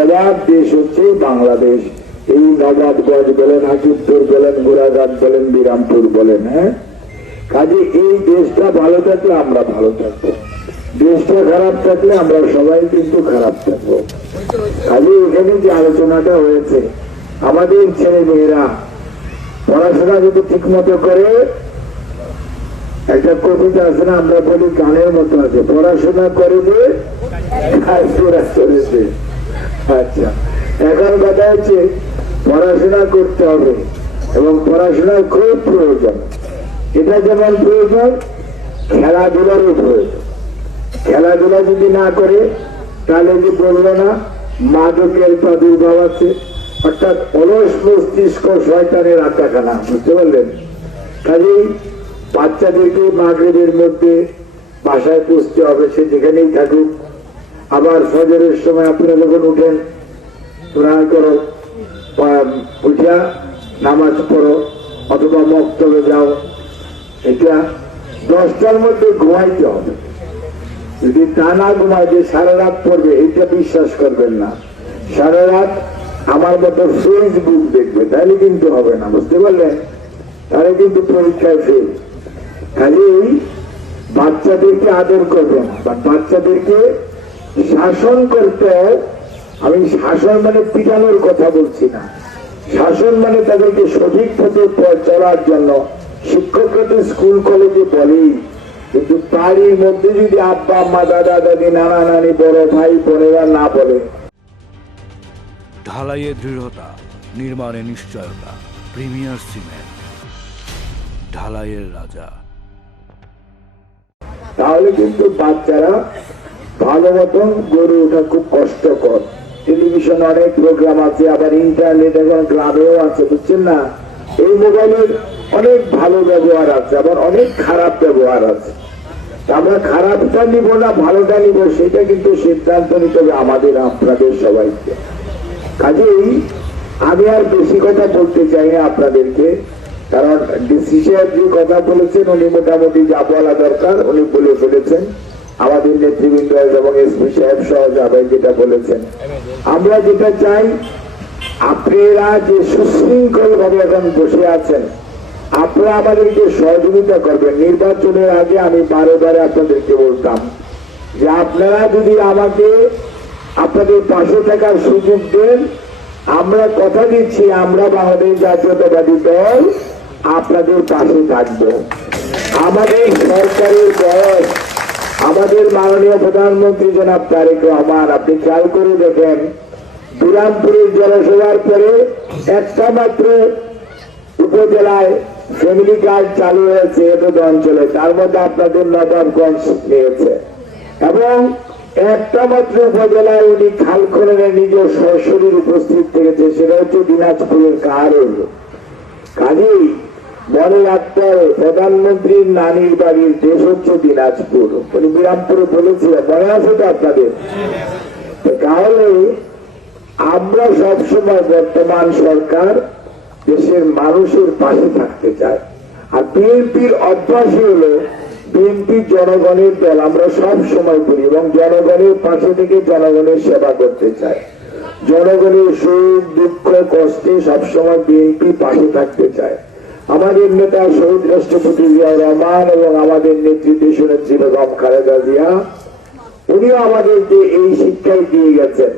সবার দেশ হচ্ছে বাংলাদেশ। এই নবাবগঞ্জ বলেন, হাকিমপুর বলেন, গোড়াঘাট বলেন, বিরামপুর বলেন। হ্যাঁ, কাজে এই দেশটা ভালো থাকলে আমরা ভালো থাকবো, দেশটা খারাপ থাকলে আমরা সবাই কিন্তু খারাপ থাকবো। কাজে এখানে যে আলোচনাটা হয়েছে, আমাদের ছেলে মেয়েরা পড়াশোনা যদি ঠিক মতো করে, একটা কবিতা আছে না, আমরা বলি গানের মতো আছে, পড়াশোনা করে যে চলেছে। আচ্ছা, এখন কথা হচ্ছে পড়াশোনা করতে হবে এবং পড়াশোনার খুব প্রয়োজন। এটা যেমন প্রয়োজন, খেলাধুলারও প্রয়োজন। খেলাধুলা যদি না করে তাহলে যে বললো না মাদকের প্রাদুর্ভাব আছে, অর্থাৎ অলস মস্তিষ্ক শয়তানের আত্মাখানা, বুঝতে পারলেন? কাজেই বাচ্চাদেরকে মাগরিবের মধ্যে বাসায় পুষতে হবে, সে যেখানেই থাকুক। আবার ফজরের সময় আপনারা যখন উঠেন, তোরা করো, উঠিয়া নামাজ পড়ো অথবা মক্তবে যাও। এটা 10টার মধ্যে ঘুমাইতে হবে। যদি তা না ঘুমায় যে সারা রাত পড়বে, এটা বিশ্বাস করবেন না। সারা রাত আমার মতো ফেসবুক দেখবে, তাহলে কিন্তু হবে না, বুঝতে পারলেন? তাহলে কিন্তু পরীক্ষায় ফেল। কাজেই বাচ্চাদেরকে আদর করবেন, বাচ্চাদেরকে শাসন করতে। আমি শাসন মানে পিটানোর কথা বলছি না, শাসন মানে তাদেরকে সঠিক পথে চলার জন্য শিক্ষকরা তো স্কুল কলেজে বলেই, কিন্তু তারই মধ্যে যদি আব্বা আম্মা, দাদা দাদি, নানা নানি, বড় ভাই বোনেরা না বলে। ঢালাইয়ে দৃঢ়তা, নির্মাণে নিশ্চয়তা, প্রিমিয়ার সিমেন্ট, ঢালাইয়ের রাজা। তাহলে কিন্তু বাচ্চারা ভালো মতন গড়ে ওঠা খুব কষ্টকর। টেলিভিশনে অনেক প্রোগ্রাম আছে, আবার ইন্টারনেট এখন গ্রামেও আছে, বুঝছেন না? এই মোবাইলের অনেক ভালো ব্যবহার আছে, আবার অনেক খারাপ ব্যবহার আছে। আমরা খারাপটা নিব না ভালোটা নিব, সেটা কিন্তু সিদ্ধান্ত নিতে হবে আমাদের, আপনাদের সবাইকে। কাজেই আমি আর বেশি কথা বলতে চাই না আপনাদেরকে, কারণ ডিসি সাহেব যে কথা বলেছেন উনি মোটামুটি যা বলা দরকার উনি বলে ফেলেছেন। আমাদের নেতৃবৃন্দ এবং এসপি সাহেব সহ যাবেন যেটা বলেছেন। আমরা যেটা চাই, আপনারা যে সুশৃঙ্খল ভাবে এখন বসে আছেন, আপনারা আমাদেরকে সহযোগিতা করবেন। নির্বাচনের আগে আমি বারে বারে আপনাদেরকে বলতাম যে আপনারা যদি আমাকে আপনাদের পাশে থাকার সুযোগ দেন, আমরা কথা দিচ্ছি আমরা বাংলাদেশ জাতীয়তাবাদী দল আপনাদের পাশে থাকবো। আমাদের সরকারের বয়স, আমাদের মাননীয় প্রধানমন্ত্রী জনাব তারেক রহমান, আপনি খেয়াল করে দেখেন, বিরামপুরের জনসভার পরে একটা মাত্র উপজেলায় ফ্যামিলি কার্ড চালু হয়েছে এতদ অঞ্চলে, তার মধ্যে আপনাদের নবাবগঞ্জ নিয়েছে। এবং একটা মাত্র উপজেলায় উনি খাল খননে নিজের সরাসরি উপস্থিত থেকেছে, সেটা হচ্ছে দিনাজপুরের কাহারোল। কাজেই মনে রাখতে হবে, প্রধানমন্ত্রীর নানির বাড়ির দেশ হচ্ছে দিনাজপুর, উনি বিরামপুরে বলেছিলেন, মনে আছে তো আপনাদের? তাহলে আমরা সবসময় বর্তমান সরকার দেশের মানুষের পাশে থাকতে চায়। আর বিএনপির অভ্যাসই হলো, বিএনপি জনগণের দল, আমরা সব সময় বলি, এবং জনগণের পাশে থেকে জনগণের সেবা করতে চায়। জনগণের সুখ দুঃখ কষ্টে সবসময় বিএনপি পাশে থাকতে চায়। আমাদের নেতা শহীদ রাষ্ট্রপতি জিয়াউর রহমান এবং আমাদের নেতৃত্বে নেত্রী বেগম খালেদা জিয়া, উনিও আমাদেরকে এই শিক্ষাই দিয়ে গেছেন।